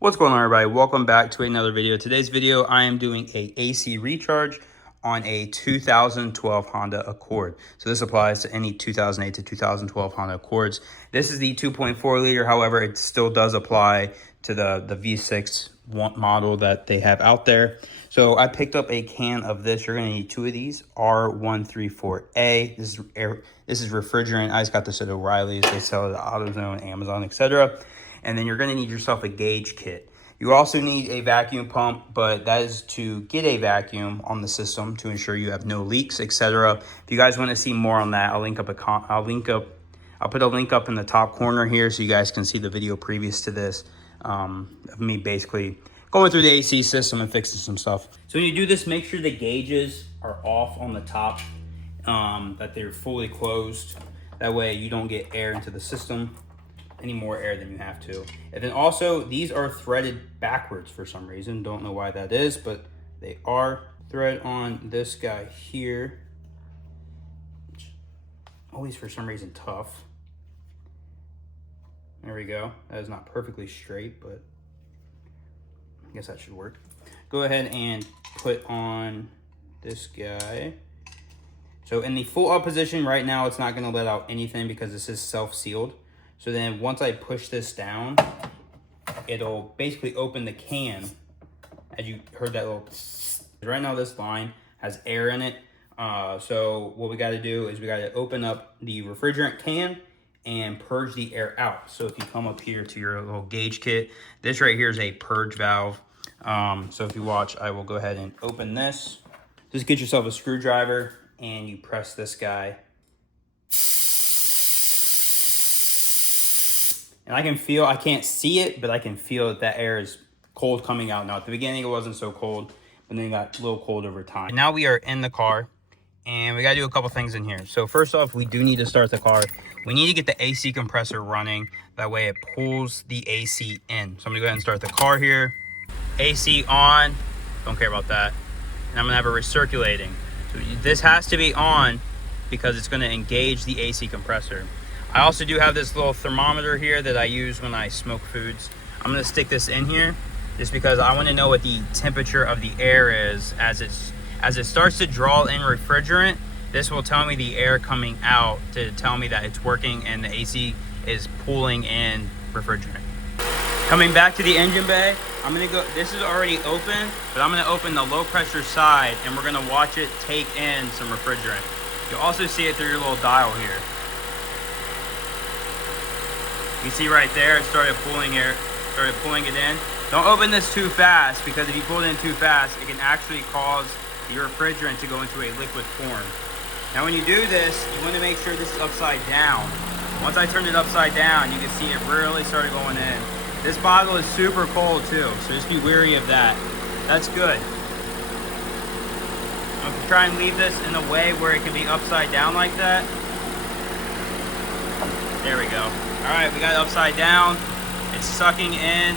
What's going on, everybody? Welcome back to another video. Today's video, I am doing a AC recharge on a 2012 Honda Accord. So this applies to any 2008 to 2012 Honda Accords. This is the 2.4 liter. However, it still does apply to the V6 model that they have out there. So I picked up a can of this. You're going to need two of these, R134A. This is refrigerant. I just got this at O'Reilly's. They sell it at AutoZone, Amazon, etc. And then you're going to need yourself a gauge kit. You also need a vacuum pump, but that is to get a vacuum on the system to ensure you have no leaks, etc. If you guys want to see more on that, I'll put a link up in the top corner here so you guys can see the video previous to this of me basically going through the AC system and fixing some stuff. So when you do this, make sure the gauges are off on the top, that they're fully closed. That way you don't get air into the system. Any more air than you have to. And then also, these are threaded backwards for some reason. Don't know why that is, but they are. Thread on this guy here. Always for some reason tough. There we go. That is not perfectly straight, but I guess that should work. Go ahead and put on this guy. So in the full up position right now, it's not going to let out anything because this is self-sealed. So then once I push this down, it'll basically open the can. As you heard that little tss. Right now this line has air in it. So what we got to do is we got to open up the refrigerant can and purge the air out. So if you come up here to your little gauge kit, this right here is a purge valve. So if you watch, I will go ahead and open this. Just get yourself a screwdriver and you press this guy. And I can't see it, but I can feel that air is cold coming out now. At the beginning, it wasn't so cold, but then it got a little cold over time. And now we are in the car, and we got to do a couple things in here. So first off, we do need to start the car. We need to get the AC compressor running. That way it pulls the AC in. So I'm going to go ahead and start the car here. AC on. Don't care about that. And I'm going to have it recirculating. So this has to be on because it's going to engage the AC compressor. I also do have this little thermometer here that I use when I smoke foods. I'm gonna stick this in here just because I want to know what the temperature of the air is as it starts to draw in refrigerant. This will tell me the air coming out to tell me that it's working and the AC is pulling in refrigerant. Coming back to the engine bay, I'm gonna go, this is already open, but I'm gonna open the low pressure side and we're gonna watch it take in some refrigerant. You'll also see it through your little dial here. You see right there, it started pulling it in. Don't open this too fast because if you pull it in too fast, it can actually cause your refrigerant to go into a liquid form. Now when you do this, you want to make sure this is upside down. Once I turned it upside down, you can see it really started going in. This bottle is super cold too, so just be wary of that. That's good. I'm going to try and leave this in a way where it can be upside down like that. There we go. All right, we got it upside down. It's sucking in.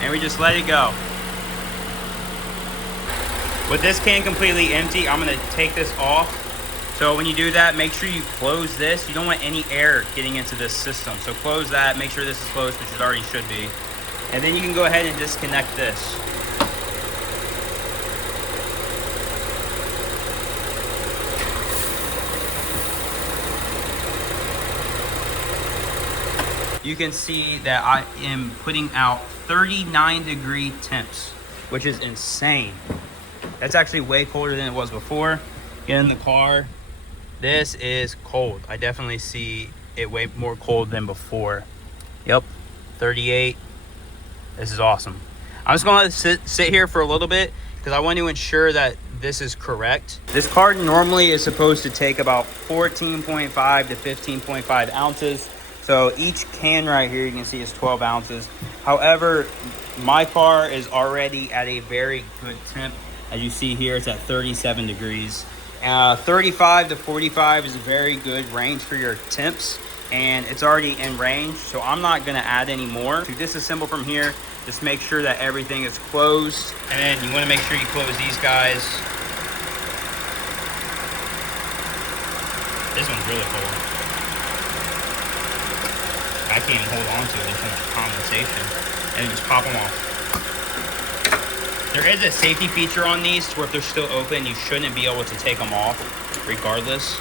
And we just let it go. With this can completely empty, I'm gonna take this off. So when you do that, make sure you close this. You don't want any air getting into this system. So close that, make sure this is closed, which it already should be. And then you can go ahead and disconnect this. You can see that I am putting out 39-degree temps, which is insane. That's actually way colder than it was before. Get in the car. This is cold. I definitely see it way more cold than before. Yep, 38. This is awesome. I'm just gonna let it sit here for a little bit because I want to ensure that this is correct. This car normally is supposed to take about 14.5 to 15.5 ounces. So each can right here, you can see is 12 ounces. However, my car is already at a very good temp. As you see here, it's at 37 degrees. 35 to 45 is a very good range for your temps, and it's already in range, so I'm not gonna add any more. To disassemble from here, just make sure that everything is closed, and then you wanna make sure you close these guys. This one's really cold. I can't even hold on to it. There's too much and just pop them off. There is a safety feature on these to where if they're still open, you shouldn't be able to take them off regardless.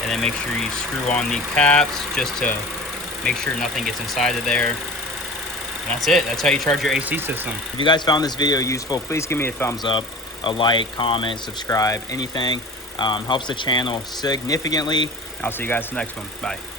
And then make sure you screw on the caps just to make sure nothing gets inside of there. And that's it. That's how you charge your AC system. If you guys found this video useful, please give me a thumbs up, a like, comment, subscribe, anything. Helps the channel significantly. I'll see you guys in the next one. Bye.